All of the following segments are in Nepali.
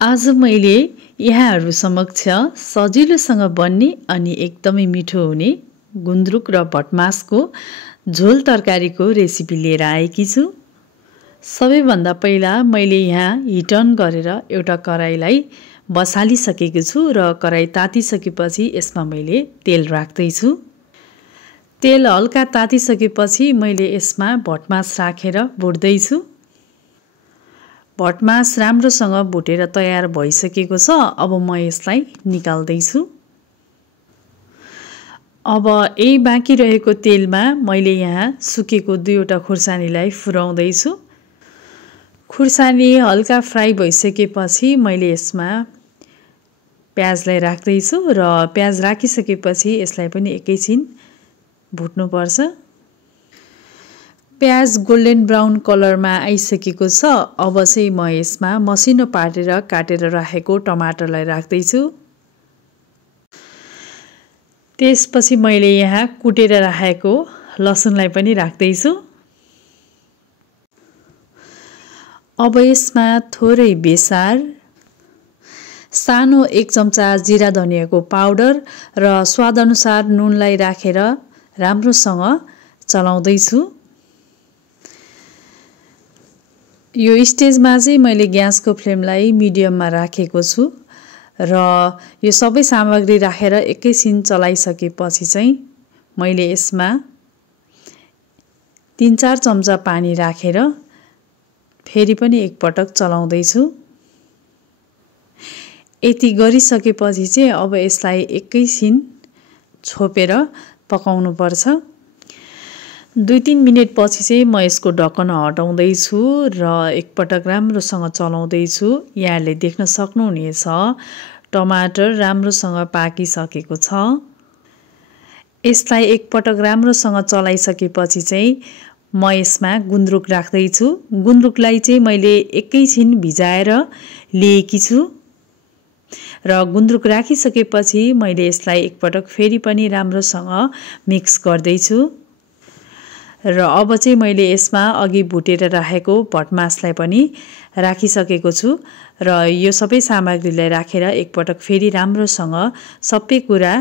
आज मैले यहाँहरू समक्ष सजिलोसँग बन्ने अनि एकदमै मिठो हुने गुन्द्रुक र भटमासको झोल तरकारीको रेसिपी लिएर आएकी छु। सबैभन्दा पहिला मैले यहाँ हिट अन गरेर एउटा कराईलाई बसालिसकेको छु र कराई तातिसकेपछि यसमा मैले तेल राख्दैछु। तेल हल्का तातिसकेपछि मैले यसमा भटमास राखेर भुट्दैछु। भटमास राम्रोसँग भुटेर तयार भइसकेको छ। अब म यसलाई निकाल्दैछु। अब यही बाँकी रहेको तेलमा मैले यहाँ सुकेको 2वटा खुर्सानीलाई फुराउँदैछु। खुर्सानी हल्का फ्राई भइसकेपछि मैले यसमा प्याजलाई राख्दैछु र प्याज राखिसकेपछि यसलाई पनि एकैछिन भुट्नुपर्छ। प्याज गोल्डन ब्राउन कलरमा आइसकेको छ। अब चाहिँ म यसमा मसिनो पारेर काटेर राखेको टमाटरलाई राख्दैछु। त्यसपछि मैले यहाँ कुटेर राखेको लसुनलाई पनि राख्दैछु। अब यसमा थोरै बेसार, सानो 1 चम्चा जिरा धनियाको पाउडर र स्वादअनुसार नुनलाई राखेर राम्रोसँग चलाउँदैछु। यो स्टेजमा चाहिँ मैले ग्यासको फ्लेमलाई मिडियममा राखेको छु र यो सबै सामग्री राखेर एकैछिन चलाइसकेपछि चाहिँ मैले यसमा 3-4 चम्चा पानी राखेर फेरि पनि एकपटक चलाउँदैछु। यति गरिसकेपछि चाहिँ अब यसलाई एकैछिन छोपेर पकाउनु पर्छ। 2-3 मिनेट पछि चाहिँ म यसको ढक्कन हटाउँदैछु र एकपटक राम्रोसँग चलाउँदैछु। यहाँले देख्न सक्नुहुनेछ टमाटर राम्रोसँग पाकिसकेको छ। यसलाई एकपटक राम्रोसँग चलाइसकेपछि चाहिँ म यसमा गुन्द्रुक राख्दैछु। गुन्द्रुकलाई चाहिँ मैले एकैछिन भिजाएर लिएकी छु र गुन्द्रुक राखिसकेपछि मैले यसलाई एकपटक फेरि पनि राम्रोसँग मिक्स गर्दैछु र अब चाहिँ मैले यसमा अघि भुटेर राखेको भटमासलाई पनि राखिसकेको छु र यो सबै सामग्रीलाई राखेर एकपटक फेरि राम्रोसँग सबै कुरा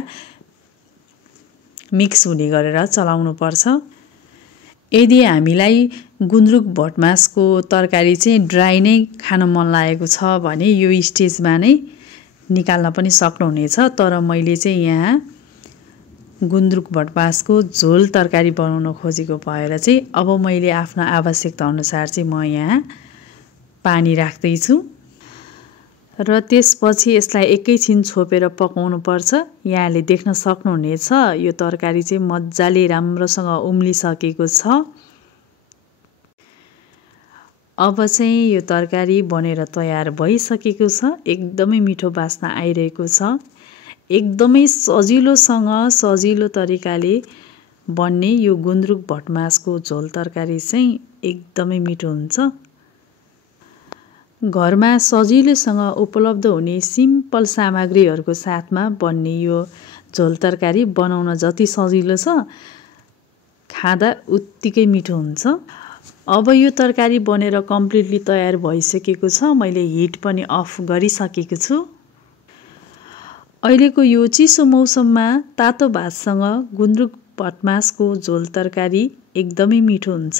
मिक्स हुने गरेर चलाउनु पर्छ। यदि हामीलाई गुन्द्रुक भटमासको तरकारी चाहिँ ड्राई नै खान मन लागेको छ भने यो स्टेजमा नै निकाल्न पनि सक्नुहुनेछ। तर मैले चाहिँ यहाँ गुन्द्रुक भटमासको झोल तरकारी बनाउन खोजेको भएर चाहिँ अब मैले आफ्नो आवश्यकता अनुसार चाहिँ म यहाँ पानी राख्दैछु र त्यसपछि यसलाई एकैछिन छोपेर पकाउनु पर्छ। यहाँले देख्न सक्नुहुनेछ यो तरकारी चाहिँ मज्जाले राम्रोसँग उम्लिसकेको छ। अब चाहिँ यो तरकारी बनेर तयार भइसकेको छ। एकदमै मिठो बास्ना आइरहेको छ। एकदमै सजिलो तरिकाले बन्ने यो गुन्द्रुक भटमासको झोल तरकारी चाहिँ एकदमै मिठो हुन्छ। घरमा सजिलोसँग उपलब्ध हुने सिम्पल सामग्रीहरूको साथमा बन्ने यो झोल तरकारी बनाउन जति सजिलो छ खाँदा उत्तिकै मिठो हुन्छ। अब यो तरकारी बनेर कम्प्लिटली तयार भइसकेको छ। मैले हिट पनि अफ गरिसकेको छु। अहिलेको यो चिसो मौसममा तातो भातसँग गुन्द्रुक भटमासको झोल तरकारी एकदमै मिठो हुन्छ।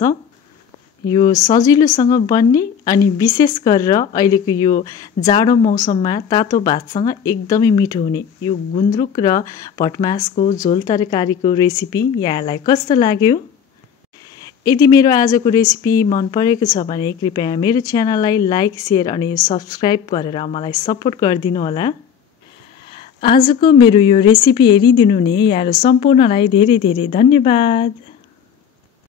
यो सजिलोसँग बन्ने अनि विशेष गरेर अहिलेको यो जाडो मौसममा तातो भातसँग एकदमै मिठो हुने यो गुन्द्रुक र भटमासको झोल तरकारीको रेसिपी यहाँलाई कस्तो लाग्यो? यदि मेरो आजको रेसिपी मन परेको छ भने कृपया मेरो च्यानललाई लाइक, शेयर अनि सब्स्क्राइब गरेर मलाई सपोर्ट गरिदिनु होला। आजको मेरो यो रेसिपी हेरिदिनु हुने यहाँहरू सम्पूर्णलाई धेरै धेरै धन्यवाद।